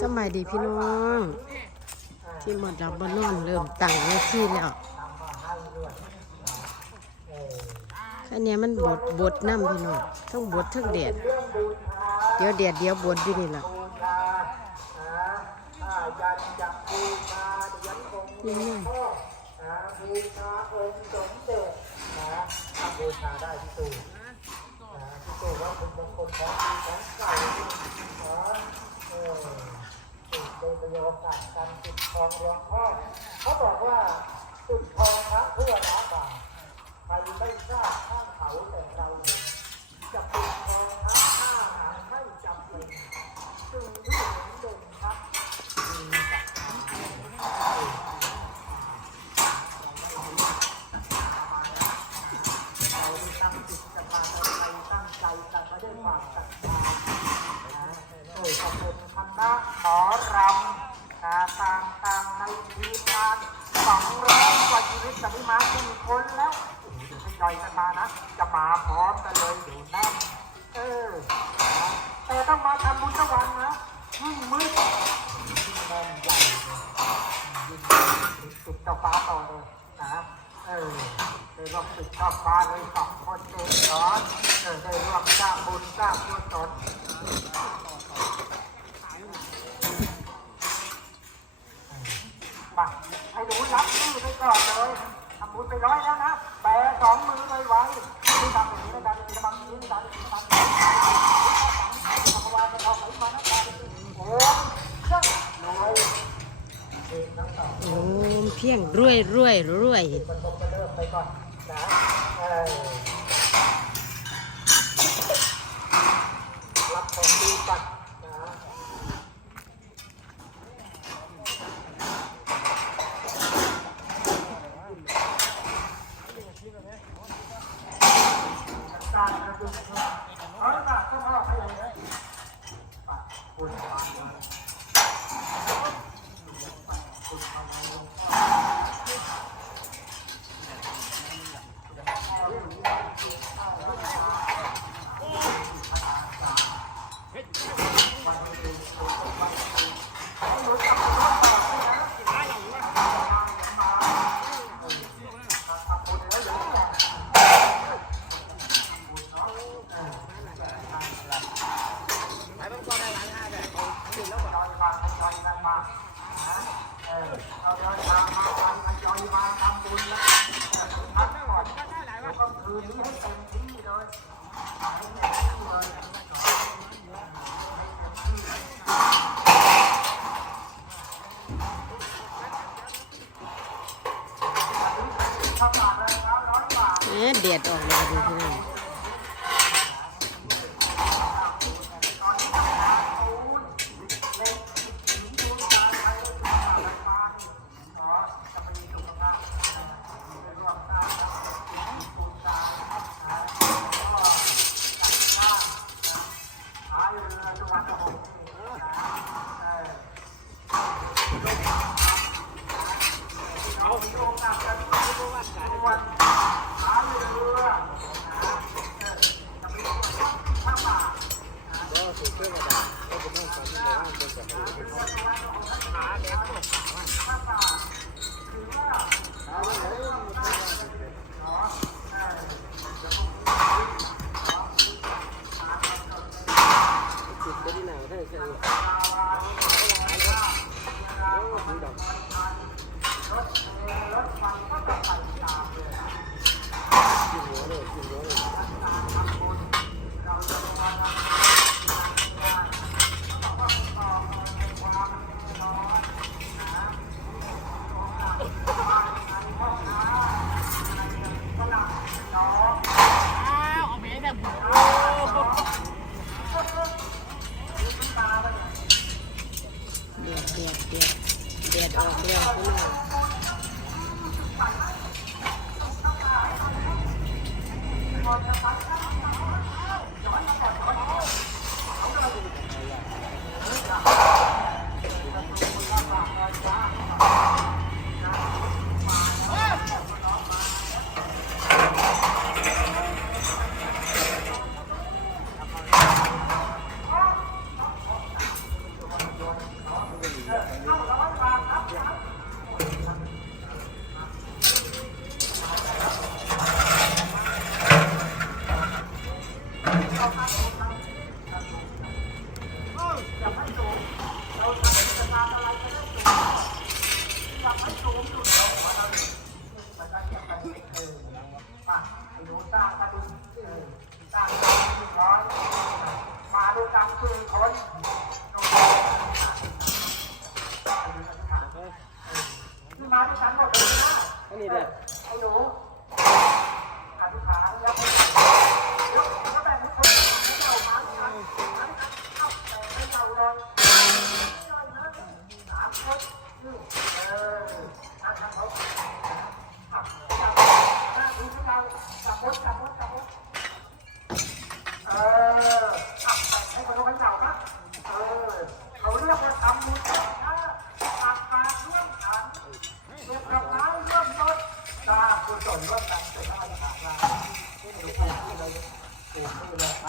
สมัยดีพี่น้อง ที่หมดรับบนนอนเริ่มตั้งเวทีแล้วแค่นี้มันบดบดน้ำพี่น้องทั้งบดทั้งเดียดเดี๋ยวเดียดเดี๋ยวบดอยู่นี่แหละนี่ไงบูชาองค์สมเด็จนะถ้าบูชาได้ที่ตูนะที่ตูว่าเป็นมงคลของปีของเก่านะ เออได้ประโยชน์จากการจุดทองหลวงพ่อเขาบอกว่าจุดทองพระเพื่อละบาปใครไม่ทราบข้างเขาแต่เราจะปิดทองพระห้าหาไม่จำเป็นจึงที่เห็นเด่นชัดดีกับเราตั้งจิตจะมาเราไปตั้งใจกันมาด้ความศรัทธานะ โดยขอบคุณคณะหมอรำนะต่างต่างในทีมงานสองร้อยกว่าชีวิตจะไม่มาสี่คนแล้วโอ้โหเดี๋ยวทยอยกันมานะ จะมาพร้อมกันเลยเดี๋ยวนั่นเออนะแต่ต้องมาทำบุญตะวันนะยิ่งมืดยิ่งแน่นใหญ่เลยยิ่งติดต่อฟ้าต่อเลยนะเออได้ร่วมติดชอบฟ้าเลยสองคนเองสอนเออได้ร่วมสร้างบุญสร้างกุศล โอ้มเพียงรวยรวยรวย ทเอ๊ะเดียดออกเลยดูพี่น้องเมาด้วยกันหมดเลยนะอันนี้แหละไอ้หนู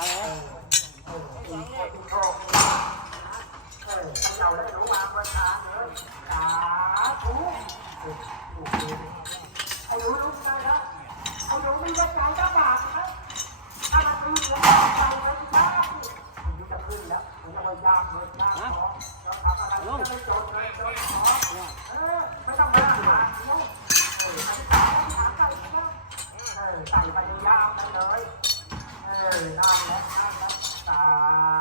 ให้เราได้รู้วางประทาเลยสาธุปลูกปลูกดีไอ้หนูรู้ได้แล้วไอ้หนูมีใจะบาปนะถ้ามันคือหัวใจไว้ที่ยากหนูจะขึ้นแล้วหนูจะไปยากเลย ยากของ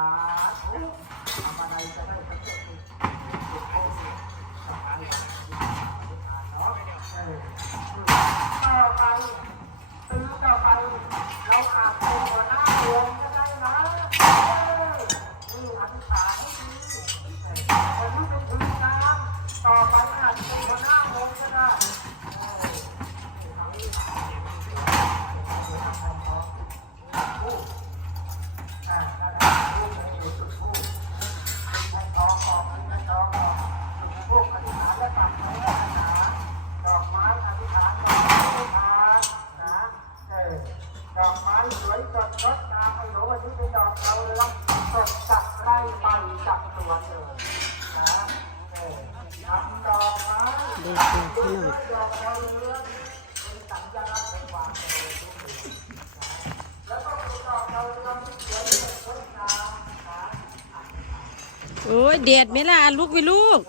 โอ้ยเด็ดไหมล่ะลูกไหม่ลูก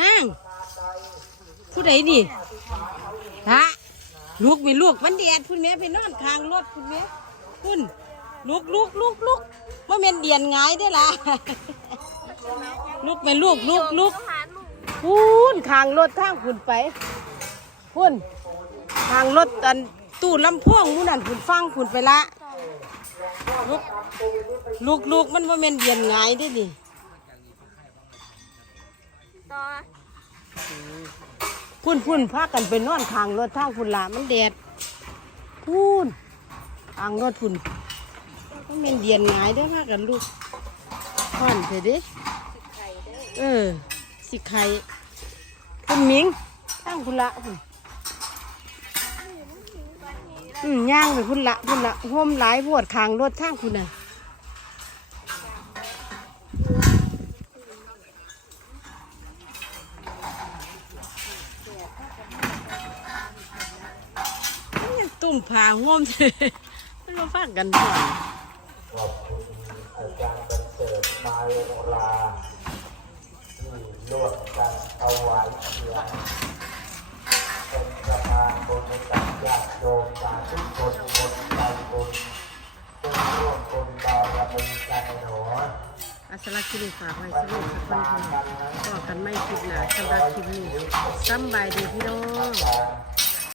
นั่ง ผู้ใดนี่ฮะลูกไหม่ลูกมันเดียดพุ่นแม่ไปนอนข้างรถพุ่นแม่พุ่นลูกลูกลูกลูกว่าแม่นเดียนหงายได้ล่ะลูกไหม่ลูกลูกลูกพุ่นข้างรถทางพุ่นไปพุ่นข้างรถอันตู้ลำโพงมูนั่นพุ่นฟังพุ่นไปละลูกลูกลูกมันว่าแม่นเดียนหงายได้ดิ พุ่นพุ่นพากันไปนอนทางรถทางพุ่นละมันแดดพุ่นทางรถพุ่นมันเป็นเดียนหงายได้อพากันลูกห่อนเถอะเดิเออ สิไข่พุ่นหมิงทางพุ่นละพุ่นอืมย่างไปพุ่นละพุ่นละห่มหลายบวดคางรถทางพุ่นน่ะ มันยังตุ่มผาห่มมันมาฟังกันก่อนขอบคุณอาจารย์บันเจิดมาโยลาที่ร่วมกันถวายเสียงเป็นสะพานบุญให้กับญาติโยมสาธุชนคนใจบุญผู้ร่วมบุญบารมีกันหนออาสลักคลิปนี้ฝากไว้สนุกสักคนเพิ่นก็กันไม่คลิปหนาสำหรับคลิปนี้สำบายดีพี่น้อง